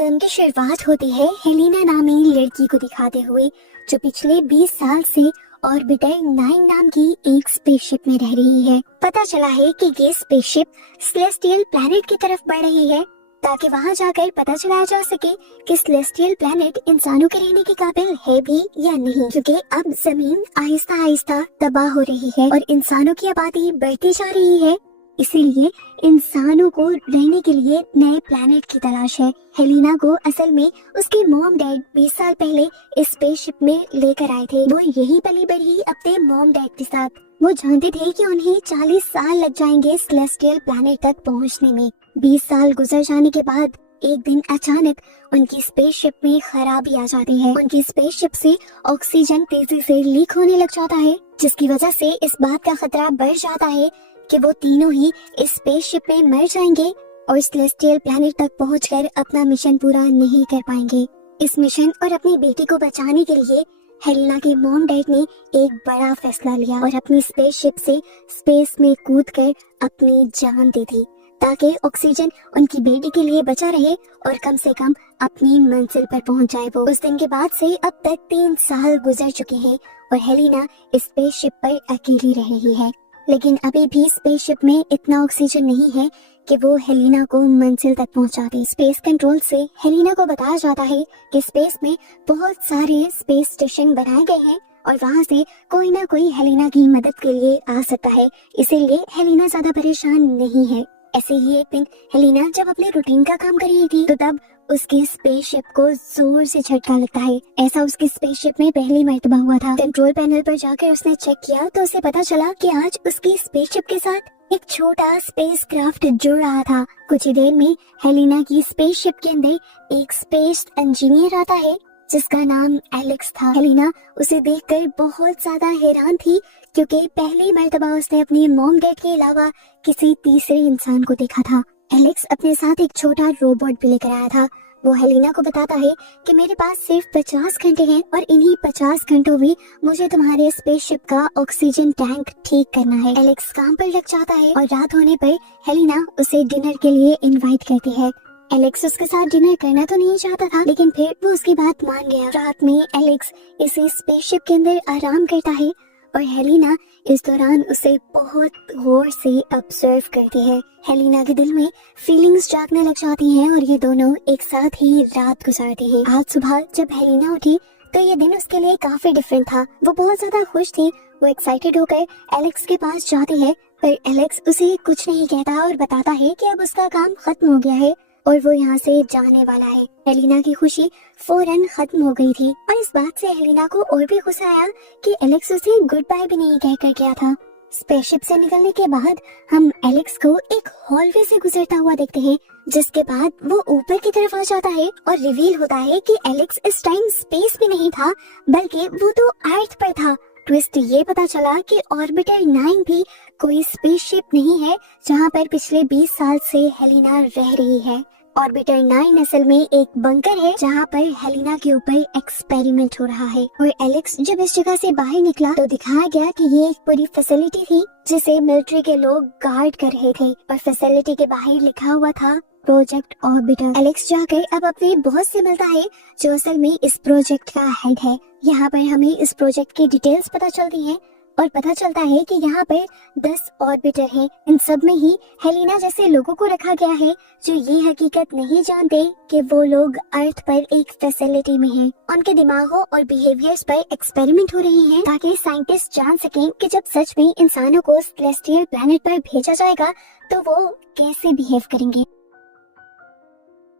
Film की शुरुआत होती है हेलिना नामी लड़की को दिखाते हुए, जो पिछले 20 साल से ऑर्बिटर 9 नाम की एक स्पेसशिप में रह रही है। पता चला है कि ये स्पेसशिप सेलेस्टियल प्लैनेट की तरफ बढ़ रही है, ताकि वहां जाकर पता चलाया जा सके कि सेलेस्टियल प्लैनेट इंसानों के रहने के काबिल है भी या नहीं, क्योंकि अब जमीन आहिस्ता आहिस्ता तबाह हो रही है और इंसानों की आबादी बढ़ती जा रही है। इसीलिए इंसानों को रहने के लिए नए प्लैनेट की तलाश है। हेलिना को असल में उसके मॉम डैड 20 साल पहले इस स्पेसशिप में लेकर आए थे। वो यही पली बढ़ी अपने मॉम डैड के साथ। वो जानते थे कि उन्हें 40 साल लग जाएंगे सेलेस्टियल प्लैनेट तक पहुंचने में। 20 साल गुजर जाने के बाद एक दिन अचानक उनकी स्पेसशिप में खराबी आ जाती है। उनकी स्पेसशिप से ऑक्सीजन तेजी से लीक होने लग जाता है, जिसकी वजह से इस बात का खतरा बढ़ जाता है कि वो तीनों ही इस स्पेसशिप में मर जाएंगे और सेलेस्टियल प्लैनेट तक पहुंचकर अपना मिशन पूरा नहीं कर पाएंगे। इस मिशन और अपनी बेटी को बचाने के लिए हेलिना के मॉम डैड ने एक बड़ा फैसला लिया और अपनी स्पेसशिप से स्पेस में कूदकर अपनी जान दे दी, ताकि ऑक्सीजन उनकी बेटी के लिए बचा रहे और कम से कम अपनी मंजिल पर पहुंच जाए। वो उस दिन के बाद से अब तक 3 साल गुजर चुके हैं और हेलिना इस स्पेसशिप पर अकेली रह रही है। लेकिन अभी भी स्पेसशिप में इतना ऑक्सीजन नहीं है कि वो हेलिना को मंजिल तक पहुंचा दे। स्पेस कंट्रोल से हेलिना को बताया जाता है कि स्पेस में बहुत सारे स्पेस स्टेशन बनाए गए हैं और वहां से कोई ना कोई हेलिना की मदद के लिए आ सकता है। इसीलिए हेलिना ज्यादा परेशान नहीं है। ऐसे ही एक दिन हेलिना जब अपने रूटीन का काम कर रही थी, तो तब उसकी स्पेसशिप को जोर से झटका लगता है। ऐसा उसकी स्पेसशिप में पहली मर्तबा हुआ था। कंट्रोल पैनल पर जाकर उसने चेक किया तो उसे पता चला कि आज उसकी स्पेसशिप के साथ एक छोटा स्पेसक्राफ्ट जुड़ रहा था। कुछ ही देर में हेलिना की स्पेसशिप के अंदर एक स्पेस इंजीनियर आता है, जिसका नाम एलेक्स था। हेलिना उसे देखकर बहुत ज्यादा हैरान थी, क्योंकि पहली मर्तबा उसने अपने मॉम डैड के अलावा किसी तीसरे इंसान को देखा था। एलेक्स अपने साथ एक छोटा रोबोट भी लेकर आया था। वो हेलिना को बताता है कि मेरे पास सिर्फ 50 घंटे हैं और इन्हीं 50 घंटों में मुझे तुम्हारे स्पेसशिप का ऑक्सीजन टैंक ठीक करना है। एलेक्स काम पर लग जाता है और रात होने पर हेलिना उसे डिनर के लिए इनवाइट करती है। एलेक्स उसके साथ डिनर करना तो नहीं चाहता था, लेकिन फिर वो उसकी बात मान गया। रात में एलेक्स इसी स्पेसशिप के अंदर आराम करता है और हेलिना इस दौरान उसे बहुत गौर से ऑब्जर्व करती है। हेलिना के दिल में फीलिंग्स जागने लग जाती हैं और ये दोनों एक साथ ही रात गुजारते हैं। आज सुबह जब हेलिना उठी तो ये दिन उसके लिए काफी डिफरेंट था। वो बहुत ज्यादा खुश थी। वो एक्साइटेड होकर एलेक्स के पास जाती है, पर एलेक्स उसे कुछ नहीं कहता और बताता है कि अब उसका काम खत्म हो गया है और वो यहाँ से जाने वाला है। हेलिना की खुशी फौरन खत्म हो गई थी और इस बात से हेलिना को और भी गुस्सा आया कि एलेक्स उसे गुड बाय भी नहीं कहकर गया था। स्पेसशिप से निकलने के बाद हम एलेक्स को एक हॉलवे से गुजरता हुआ देखते हैं, जिसके बाद वो ऊपर की तरफ आ जाता है और रिवील होता है कि एलेक्स इस टाइम स्पेस में नहीं था, बल्कि वो तो अर्थ पर था। ट्विस्ट ये पता चला कि ऑर्बिटर 9 भी कोई स्पेसशिप नहीं है, जहाँ पर पिछले 20 साल से हेलिना रह रही है। ऑर्बिटर 9 असल में एक बंकर है, जहाँ पर हेलिना के ऊपर एक्सपेरिमेंट हो रहा है। और एलेक्स जब इस जगह से बाहर निकला तो दिखाया गया कि ये एक पूरी फैसिलिटी थी, जिसे मिलिट्री के लोग गार्ड कर रहे थे और फैसिलिटी के बाहर लिखा हुआ था प्रोजेक्ट ऑर्बिटर। एलेक्स जाकर अब अपने बॉस से मिलता है, जो असल में इस प्रोजेक्ट का हेड है। यहाँ पर हमें इस प्रोजेक्ट की डिटेल्स पता चलती हैं और पता चलता है कि यहाँ पर 10 ऑर्बिटर हैं। इन सब में ही हेलिना जैसे लोगों को रखा गया है, जो ये हकीकत नहीं जानते कि वो लोग अर्थ पर एक फैसिलिटी में हैं। उनके दिमागों और बिहेवियर्स पर एक्सपेरिमेंट हो रही है, ताकि साइंटिस्ट जान सकें कि जब सच में इंसानों को सेलेस्टियल प्लैनेट पर भेजा जाएगा तो वो कैसे बिहेव करेंगे।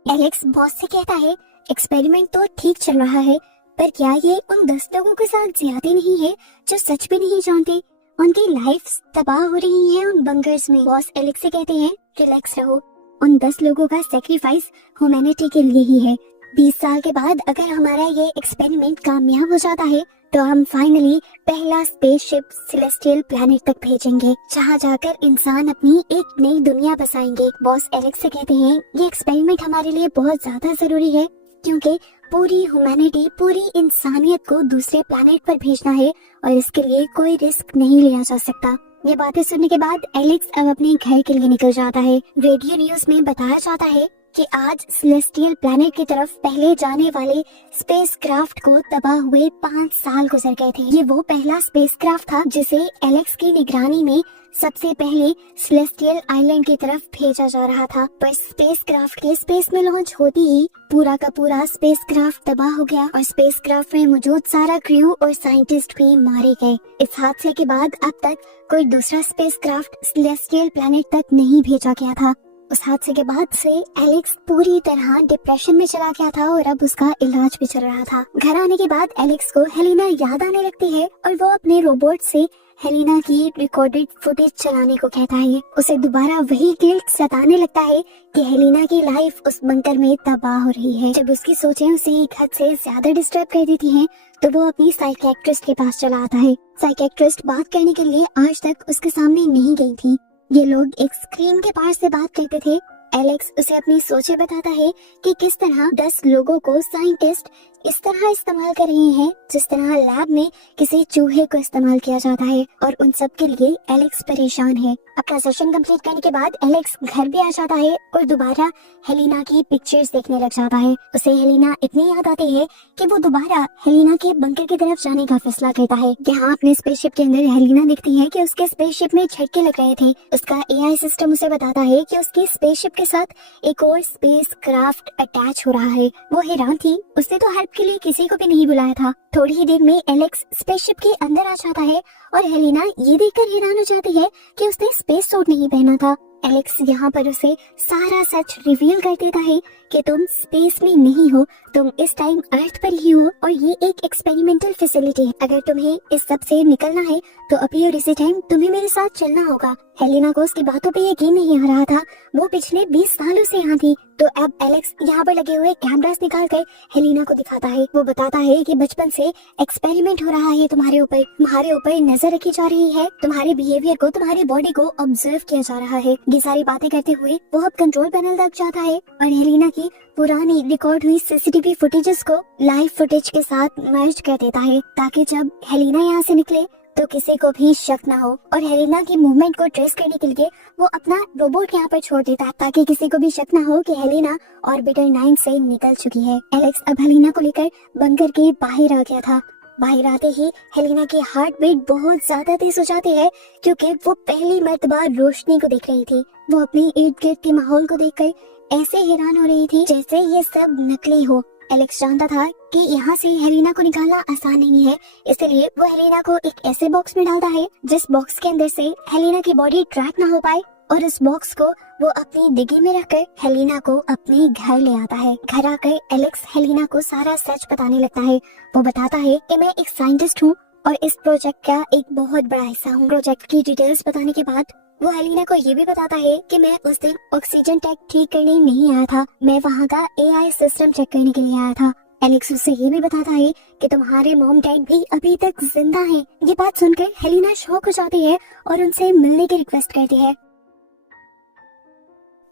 एलेक्स बॉस से कहता है, एक्सपेरिमेंट तो ठीक चल रहा है, पर क्या ये उन 10 लोगों के साथ ज्यादा नहीं है जो सच भी नहीं जानते? उनकी लाइफ तबाह हो रही है उन बंकर्स में। बॉस एलेक्स से कहते हैं, रिलैक्स रहो, उन 10 लोगों का सेक्रीफाइस ह्यूमैनिटी के लिए ही है। 20 साल के बाद अगर हमारा ये एक्सपेरिमेंट कामयाब हो जाता है तो हम फाइनली पहला स्पेसशिप सेलेस्टियल प्लैनेट तक भेजेंगे, जहाँ जाकर इंसान अपनी एक नई दुनिया बसाएंगे। बॉस एलेक्स से कहते हैं, ये एक्सपेरिमेंट हमारे लिए बहुत ज्यादा जरूरी है, क्योंकि पूरी ह्यूमैनिटी, पूरी इंसानियत को दूसरे प्लैनेट पर भेजना है और इसके लिए कोई रिस्क नहीं लिया जा सकता। ये बातें सुनने के बाद एलेक्स अब अपने घर के लिए निकल जाता है। रेडियो न्यूज में बताया जाता है कि आज सेलेस्टियल प्लैनेट की तरफ पहले जाने वाले स्पेसक्राफ्ट को तबाह हुए 5 साल गुजर गए थे। ये वो पहला स्पेसक्राफ्ट था जिसे एलेक्स की निगरानी में सबसे पहले सेलेस्टियल आइलैंड की तरफ भेजा जा रहा था। पर स्पेसक्राफ्ट के स्पेस में लॉन्च होती ही पूरा का पूरा स्पेसक्राफ्ट तबाह हो गया और स्पेसक्राफ्ट में मौजूद सारा क्रू और साइंटिस्ट भी मारे गए। इस हादसे के बाद अब तक कोई दूसरा स्पेसक्राफ्ट सेलेस्टियल प्लैनेट तक नहीं भेजा गया था। उस हादसे के बाद से एलेक्स पूरी तरह डिप्रेशन में चला गया था और अब उसका इलाज भी चल रहा था। घर आने के बाद एलेक्स को हेलिना याद आने लगती है और वो अपने रोबोट से हेलिना की रिकॉर्डेड फुटेज चलाने को कहता है। उसे दोबारा वही गिल्ट सताने लगता है कि हेलिना की लाइफ उस बंकर में तबाह हो रही है। जब उसकी सोचें उसे एक हद से ज्यादा डिस्टर्ब कर देती हैं, तो वो अपनी साइकियाट्रिस्ट के पास चला आता है। साइकियाट्रिस्ट बात करने के लिए आज तक उसके सामने नहीं गई थी। ये लोग एक स्क्रीन के पार से बात करते थे। एलेक्स उसे अपनी सोचें बताता है कि किस तरह 10 लोगों को साइंटिस्ट इस तरह इस्तेमाल कर रहे हैं जिस तरह लैब में किसी चूहे को इस्तेमाल किया जाता है, और उन सब के लिए एलेक्स परेशान है। अपना सेशन कंप्लीट करने के बाद एलेक्स घर भी आ जाता है और दोबारा हेलिना की पिक्चर्स देखने लग जाता है। उसे हेलिना इतनी याद आती है कि वो दोबारा हेलिना के बंकर की तरफ जाने का फैसला करता है। यहाँ अपने स्पेसशिप के अंदर हेलिना दिखती है कि उसके स्पेसशिप में झटके लग रहे थे। उसका एआई सिस्टम उसे बताता है कि उसकी स्पेसशिप के साथ एक और स्पेस क्राफ्ट अटैच हो रहा है। वो हैरान थी, उसने तो हेल्प के लिए किसी को भी नहीं बुलाया था। थोड़ी ही देर में एलेक्स स्पेसशिप के अंदर आ जाता है और हेलिना ये देखकर हैरान हो जाती है कि उसने स्पेस सूट नहीं पहना था। एलेक्स यहाँ पर उसे सारा सच रिवील कर देता है कि तुम स्पेस में नहीं हो, तुम इस टाइम अर्थ पर ही हो और ये एक एक्सपेरिमेंटल फैसिलिटी है। अगर तुम्हें इस सब से निकलना है तो अभी और इसी टाइम तुम्हें मेरे साथ चलना होगा। हेलिना को उसकी बातों पे यकीन नहीं आ रहा था। वो पिछले 20 सालों से यहाँ थी। तो अब एलेक्स यहाँ पर लगे हुए कैमरास निकाल कर हेलिना को दिखाता है। वो बताता है कि बचपन से एक्सपेरिमेंट हो रहा है तुम्हारे ऊपर नजर रखी जा रही है, तुम्हारे बिहेवियर को, तुम्हारी बॉडी को ऑब्जर्व किया जा रहा है। ये सारी बातें करते हुए वो अब कंट्रोल पैनल तक जाता है और हेलिना की पुरानी रिकॉर्ड हुई सीसीटीवी फुटेजेस को लाइव फुटेज के साथ मर्ज कर देता है, ताकि जब हेलिना यहाँ से निकले तो किसी को भी शक ना हो। और हेलिना की मूवमेंट को ट्रेस करने के लिए वो अपना रोबोट यहाँ पर छोड़ देता है, ताकि किसी को भी शक ना हो कि हेलिना ऑर्बिटर 9 से निकल चुकी है। एलेक्स अब हेलिना को लेकर बंकर के बाहर आ गया था। बाहर आते ही हेलिना की हार्ट बीट बहुत ज्यादा तेज हो जाती है, क्योंकि वो पहली मर्तबा रोशनी को देख रही थी। वो अपने इर्द गिर्द के माहौल को देखकर ऐसे हैरान हो रही थी जैसे ये सब नकली हो। एलेक्स जानता था कि यहाँ से हेलिना को निकालना आसान नहीं है, इसलिए वो हेलिना को एक ऐसे बॉक्स में डालता है जिस बॉक्स के अंदर से हेलिना की बॉडी ट्रैक ना हो पाए, और इस बॉक्स को वो अपनी डिग्गी में रखकर हेलिना को अपने घर ले आता है। घर आकर एलेक्स हेलिना को सारा सच बताने लगता है। वो बताता है कि मैं एक साइंटिस्ट हूँ और इस प्रोजेक्ट का एक बहुत बड़ा हिस्सा हूँ। प्रोजेक्ट की डिटेल्स बताने के बाद वो हेलिना को ये भी बताता है कि मैं उस दिन ऑक्सीजन टैंक ठीक करने नहीं आया था, मैं वहाँ का एआई सिस्टम चेक करने के लिए आया था। एलेक्स उससे ये भी बताता है कि तुम्हारे मॉम डैड भी अभी तक जिंदा हैं। ये बात सुनकर हेलिना शॉक हो जाती है और उनसे मिलने की रिक्वेस्ट करती है।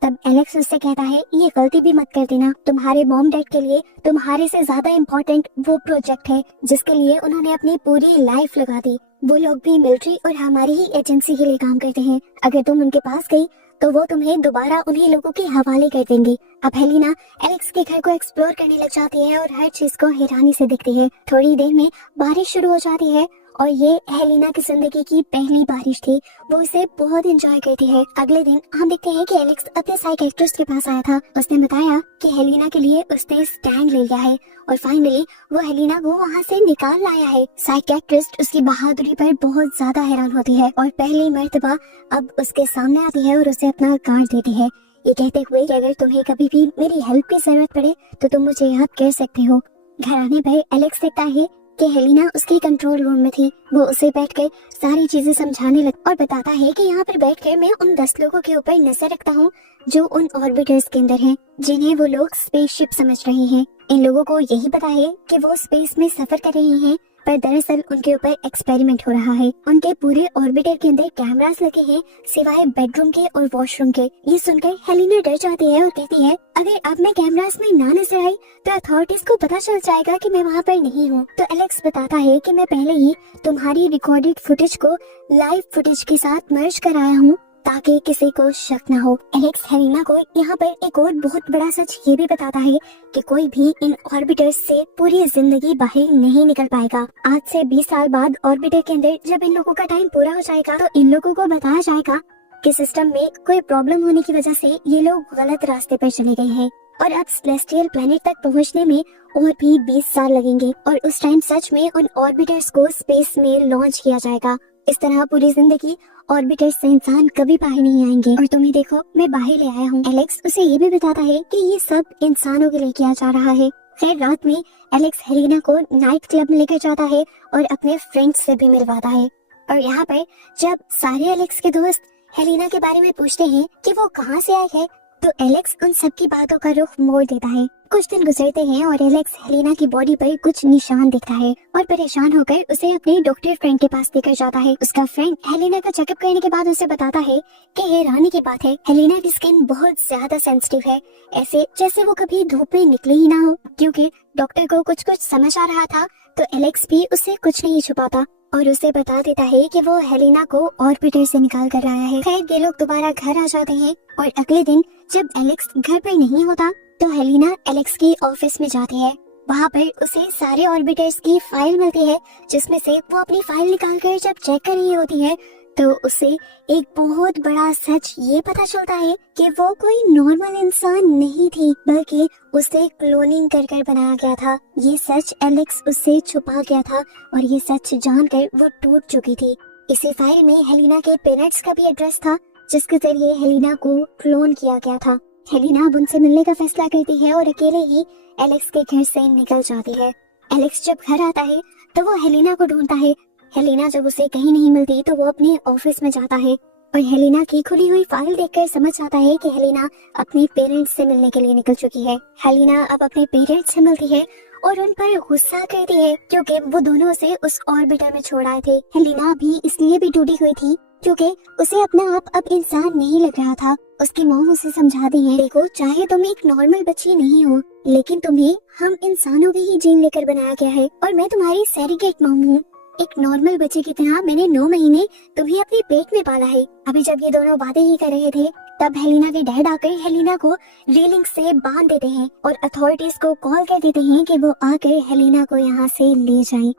तब एलेक्स उससे कहता है, ये गलती भी मत कर देना, तुम्हारे मॉम डैड के लिए तुम्हारे से ज्यादा इम्पोर्टेंट वो प्रोजेक्ट है जिसके लिए उन्होंने अपनी पूरी लाइफ लगा दी। वो लोग भी मिलिट्री और हमारी ही एजेंसी के लिए काम करते हैं। अगर तुम उनके पास गई तो वो तुम्हें दोबारा उन्हीं लोगों के हवाले कर देंगे। अब हेलिना एलेक्स के घर को एक्सप्लोर करने लग जाती है और हर चीज को हैरानी से देखती है। थोड़ी देर में बारिश शुरू हो जाती है और ये हेलिना की जिंदगी की पहली बारिश थी। वो इसे बहुत एंजॉय करती है। अगले दिन हम देखते हैं कि एलेक्स अपने साइकियाट्रिस्ट के पास आया था। उसने बताया कि हेलिना के लिए उसने स्टैंड ले लिया है और फाइनली वो हेलिना को वहाँ से निकाल लाया है। साइकियाट्रिस्ट उसकी बहादुरी पर बहुत ज्यादा हैरान होती है और पहली मर्तबा अब उसके सामने आती है और उसे अपना कार्ड देती है, ये कहते हुए कि अगर तुम्हें कभी भी मेरी हेल्प की जरूरत पड़े तो तुम मुझे याद कर सकते हो। घर आने पर एलेक्स देखता है कि हेलिना उसके कंट्रोल रूम में थी। वो उसे बैठकर सारी चीजें समझाने लगा और बताता है कि यहाँ पर बैठकर मैं उन 10 लोगों के ऊपर नजर रखता हूँ जो उन ऑर्बिटर्स के अंदर हैं, जिन्हें वो लोग स्पेसशिप समझ रहे हैं। इन लोगों को यही पता है कि वो स्पेस में सफर कर रहे हैं, पर दरअसल उनके ऊपर एक्सपेरिमेंट हो रहा है। उनके पूरे ऑर्बिटर के अंदर कैमरास लगे हैं सिवाय बेडरूम के और वॉशरूम के। ये सुनकर हेलिना डर जाती है और कहती है, अगर अब मैं कैमरास में ना नजर आई तो अथॉरिटीज को पता चल जाएगा कि मैं वहाँ पर नहीं हूँ। तो एलेक्स बताता है कि मैं पहले ही तुम्हारी रिकॉर्डेड फुटेज को लाइव फुटेज के साथ मर्ज कर आया हूँ, ताकि किसी को शक न हो। एलेक्स हेलिना को यहाँ पर एक और बहुत बड़ा सच ये भी बताता है कि कोई भी इन ऑर्बिटर्स से पूरी जिंदगी बाहर नहीं निकल पाएगा। आज से 20 साल बाद ऑर्बिटर के अंदर जब इन लोगों का टाइम पूरा हो जाएगा तो इन लोगों को बताया जाएगा कि सिस्टम में कोई प्रॉब्लम होने की वजह से ये लोग गलत रास्ते पर चले गए हैं और अब सेलेस्टियल प्लैनेट तक पहुंचने में और भी 20 साल लगेंगे और उस टाइम सच में उन ऑर्बिटर्स को स्पेस में लॉन्च किया जाएगा। इस तरह पूरी जिंदगी ऑर्बिटर से इंसान कभी बाहर नहीं आएंगे और तुम्हें देखो मैं बाहर ले आया हूँ। एलेक्स उसे ये भी बताता है कि ये सब इंसानों के लिए किया जा रहा है। खैर रात में एलेक्स हेलिना को नाइट क्लब में लेकर जाता है और अपने फ्रेंड्स से भी मिलवाता है और यहाँ पर जब सारे एलेक्स के दोस्त हेलिना के बारे में पूछते हैं कि वो कहाँ से आई है तो एलेक्स उन सब की बातों का रुख मोड़ देता है। कुछ दिन गुजरते हैं और एलेक्स हेलिना की बॉडी पर कुछ निशान दिखता है और परेशान होकर उसे अपने डॉक्टर फ्रेंड के पास लेकर जाता है। उसका फ्रेंड हेलिना का चेकअप करने के बाद उसे बताता है कि हैरानी की बात है हेलिना की स्किन बहुत ज्यादा सेंसिटिव है, ऐसे जैसे वो कभी धूप में निकली ही ना हो। क्योंकि डॉक्टर को कुछ कुछ समझ आ रहा था तो एलेक्स भी उससे कुछ नहीं छुपाता और उसे बता देता है कि वो हेलिना को ऑर्बिटर से निकाल कर लाया है। खैर ये लोग दोबारा घर आ जाते हैं और अगले दिन जब एलेक्स घर पर नहीं होता तो हेलिना एलेक्स की ऑफिस में जाती है। वहाँ पर उसे सारे ऑर्बिटर्स की फाइल मिलती है जिसमें से वो अपनी फाइल निकाल कर जब चेक कर रही होती है तो उसे एक बहुत बड़ा सच ये पता चलता है कि वो कोई नॉर्मल इंसान नहीं थी बल्कि उसे क्लोनिंग कर कर बनाया गया था। ये सच एलेक्स उससे छुपा गया था और ये सच जानकर वो टूट चुकी थी। इसी फाइल में हेलिना के पेरेंट्स का भी एड्रेस था जिसके जरिए हेलिना को क्लोन किया गया था। हेलिना अब उनसे मिलने का फैसला करती है और अकेले ही एलेक्स के घर से निकल जाती है। एलेक्स जब घर आता है तो वो हेलिना को ढूंढता है। हेलिना जब उसे कहीं नहीं मिलती तो वो अपने ऑफिस में जाता है और हेलिना की खुली हुई फाइल देखकर समझ आता है कि हेलिना अपने पेरेंट्स से मिलने के लिए निकल चुकी है। हेलिना अब अपने पेरेंट्स से मिलती है और उन पर गुस्सा करती है क्योंकि वो दोनों उसे उस ऑर्बिटर में छोड़ आए थे। हेलिना भी इसलिए भी टूटी हुई थी क्योंकि उसे अपना आप अब इंसान नहीं लग रहा था। उसकी मॉम उसे समझाती है, देखो चाहे तुम एक नॉर्मल बच्ची नहीं हो लेकिन तुम्हें हम इंसानों के ही जीन लेकर बनाया गया है और मैं तुम्हारी सैरोगेट मॉम हूँ। एक नॉर्मल बच्चे की तरह मैंने 9 महीने तुम्हें अपने पेट में पाला है। अभी जब ये दोनों बातें ही कर रहे थे तब हेलिना के डैड आकर हेलिना को रेलिंग से बांध देते हैं और अथॉरिटीज को कॉल कर देते हैं कि वो आकर हेलिना को यहाँ से ले जाएं।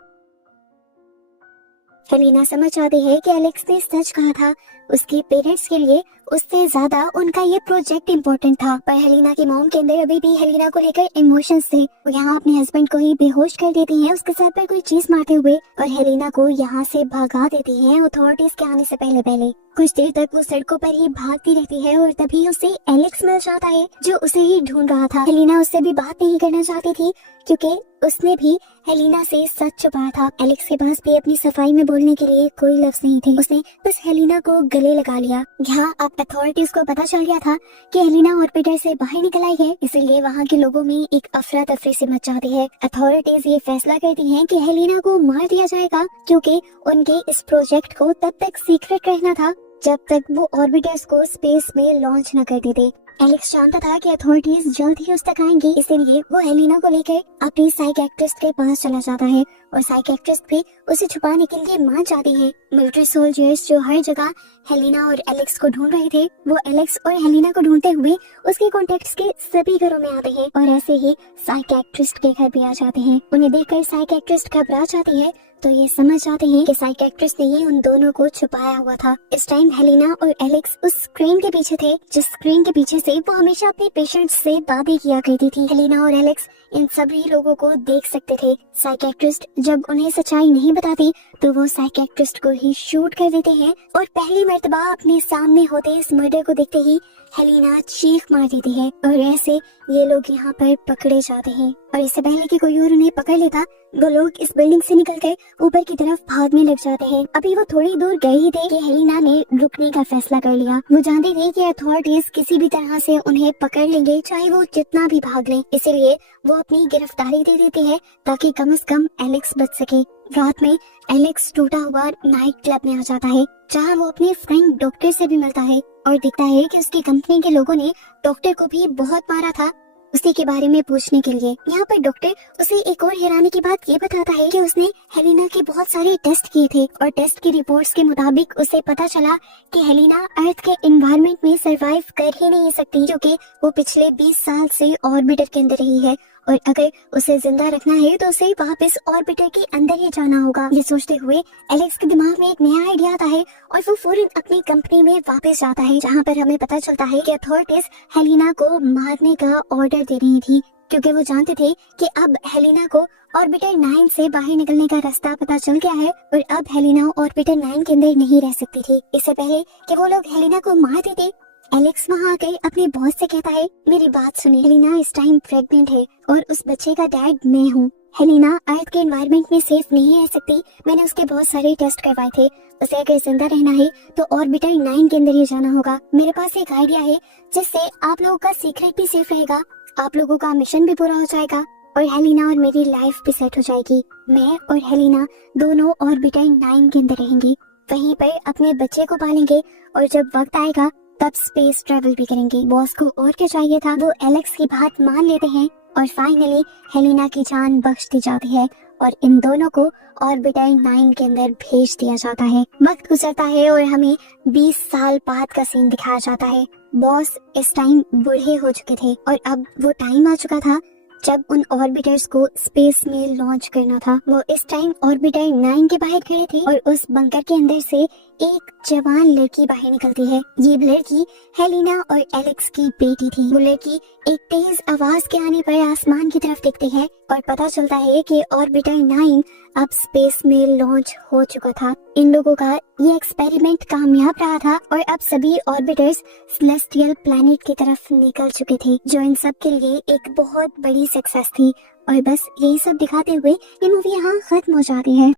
हेलिना समझ जाती है कि एलेक्स ने सच कहा था। उसके पेरेंट्स के लिए उससे ज्यादा उनका ये प्रोजेक्ट इम्पोर्टेंट था। पर हेलिना की मॉम के अंदर अभी भी हेलिना को लेकर इमोशंस थे। वो यहाँ अपने हस्बैंड को ही बेहोश कर देती हैं उसके सर पर कोई चीज मारते हुए और हेलिना को यहाँ से भगा देती हैं अथॉरिटीज के आने से पहले पहले। कुछ देर तक वो सड़कों पर ही भागती रहती है और तभी उसे एलेक्स मिल जाता है जो उसे ही ढूंढ रहा था। हेलिना उससे भी बात नहीं करना चाहती थी क्योंकि उसने भी हेलिना से सच छुपाया था। एलेक्स के पास भी अपनी सफाई में बोलने के लिए कोई लफ्ज नहीं थे। उसने बस हेलिना को गले लगा लिया। यहाँ अब अथॉरिटीज को पता चल गया था कि हेलिना ऑर्बिटर से बाहर निकल आई है, इसलिए वहाँ के लोगों में एक अफरा तफरी सी मच जाती है। अथॉरिटीज ये फैसला करती हैं कि हेलिना को मार दिया जाएगा क्योंकि उनके इस प्रोजेक्ट को तब तक सीक्रेट रहना था जब तक वो ऑर्बिटर्स को स्पेस में लॉन्च न कर देते। एलेक्स जानता था कि अथॉरिटीज जल्द ही उस तक आएंगी, इसलिए वो हेलिना को लेकर अपनी साइकियाट्रिस्ट के पास चला जाता है और साइकियाट्रिस्ट भी उसे छुपाने के लिए मान जाती है। मिलिट्री सोल्जर्स जो हर जगह हेलिना और एलेक्स को ढूंढ रहे थे वो एलेक्स और हेलिना को ढूंढते हुए उसके कॉन्टेक्ट्स के सभी घरों में आते हैं और ऐसे ही साइकियाट्रिस्ट के घर भी आ जाते हैं। उन्हें देखकर साइकियाट्रिस्ट घबरा जाती है तो ये समझ जाते हैं कि साइकियाट्रिस्ट ने ही उन दोनों को छुपाया हुआ था। इस टाइम हेलिना और एलेक्स उस स्क्रीन के पीछे थे जिस स्क्रीन के पीछे से वो हमेशा अपने पेशेंट्स से बातें किया करती थी। हेलिना और एलेक्स इन सभी लोगों को देख सकते थे। साइकियाट्रिस्ट जब उन्हें सच्चाई नहीं बताती तो वो साइकियाट्रिस्ट को ही शूट कर देते हैं और पहली मर्तबा अपने सामने होते इस मर्डर को देखते ही हेलिना चीख मार देती है और ऐसे ये लोग यहाँ पर पकड़े जाते हैं। और इससे पहले कि कोई और उन्हें पकड़ लेता वो लोग इस बिल्डिंग से निकलकर ऊपर की तरफ भागने लग जाते हैं। अभी वो थोड़ी दूर गए ही थे कि हेलिना ने रुकने का फैसला कर लिया। वो जानते थे कि अथॉरिटीज किसी भी तरह से उन्हें पकड़ लेंगे चाहे वो जितना भी भाग लें, इसीलिए वो अपनी गिरफ्तारी दे देते हैं ताकि कम से कम एलेक्स बच सके। रात में एलेक्स टूटा हुआ नाइट क्लब में आ जाता है जहाँ वो अपने फ्रेंड डॉक्टर से भी मिलता है और दिखता है कि उसकी कंपनी के लोगों ने डॉक्टर को भी बहुत मारा था उसी के बारे में पूछने के लिए। यहाँ पर डॉक्टर उसे एक और हैरानी की बात ये बताता है कि उसने हेलिना के बहुत सारे टेस्ट किए थे और टेस्ट की रिपोर्ट्स के मुताबिक उसे पता चला कि हेलिना अर्थ के एनवायरनमेंट में सरवाइव कर ही नहीं सकती, क्योंकि वो पिछले 20 साल से ऑर्बिटर के अंदर रही है और अगर उसे जिंदा रखना है तो उसे वापस ऑर्बिटर के अंदर ही जाना होगा। ये सोचते हुए एलेक्स के दिमाग में एक नया आइडिया आता है और वो फौरन अपनी कंपनी में वापस जाता है, जहाँ पर हमें पता चलता है कि अथॉरिटीज हेलिना को मारने का ऑर्डर दे रही थी, क्योंकि वो जानते थे कि अब हेलिना को ऑर्बिटर 9 से बाहर निकलने का रास्ता पता चल गया है और अब हेलिना ऑर्बिटर 9 के अंदर नहीं रह सकती थी। इससे पहले कि वो लोग हेलिना को मार देते, एलेक्स वहाँ आकर अपने बॉस से कहता है, मेरी बात सुनिए, हेलिना इस टाइम प्रेग्नेंट है और उस बच्चे का डैड मैं हूँ। हेलिना अर्थ के एनवायरनमेंट में सेफ नहीं रह सकती। मैंने उसके बहुत सारे टेस्ट करवाए थे। उसे अगर जिंदा रहना है तो ऑर्बिटर 9 के अंदर ही जाना होगा। मेरे पास एक आइडिया है जिससे आप लोगों का सीक्रेट भी सेफ रहेगा, आप लोगों का मिशन भी पूरा हो जाएगा और हेलिना और मेरी लाइफ भी सेट हो जाएगी। मैं और हेलिना दोनों ऑर्बिटर 9 के अंदर रहेंगी, वहीं पर अपने बच्चे को पालेंगे और जब वक्त आएगा तब स्पेस ट्रेवल भी करेंगे। बॉस को और क्या चाहिए था, वो एलेक्स की बात मान लेते हैं और फाइनली हेलिना की जान बख्श दी जाती है और इन दोनों को ऑर्बिटर 9 के अंदर भेज दिया जाता है। वक्त गुजरता है और हमें 20 साल बाद का सीन दिखाया जाता है। बॉस इस टाइम बूढ़े हो चुके थे और अब वो टाइम आ चुका था जब उन ऑर्बिटर्स को स्पेस में लॉन्च करना था। वो इस टाइम ऑर्बिटर 9 के बाहर खड़े थे और उस बंकर के अंदर से एक जवान लड़की बाहर निकलती है। ये लड़की हेलिना और एलेक्स की बेटी थी। वो लड़की एक तेज आवाज के आने पर आसमान की तरफ देखती है और पता चलता है कि ऑर्बिटर 9 अब स्पेस में लॉन्च हो चुका था। इन लोगों का ये एक्सपेरिमेंट कामयाब रहा था और अब सभी ऑर्बिटर्स सेलेस्टियल प्लैनेट की तरफ निकल चुके थे, जो इन सब के लिए एक बहुत बड़ी सक्सेस थी। और बस यही सब दिखाते हुए ये मूवी यहाँ खत्म हो जाती है।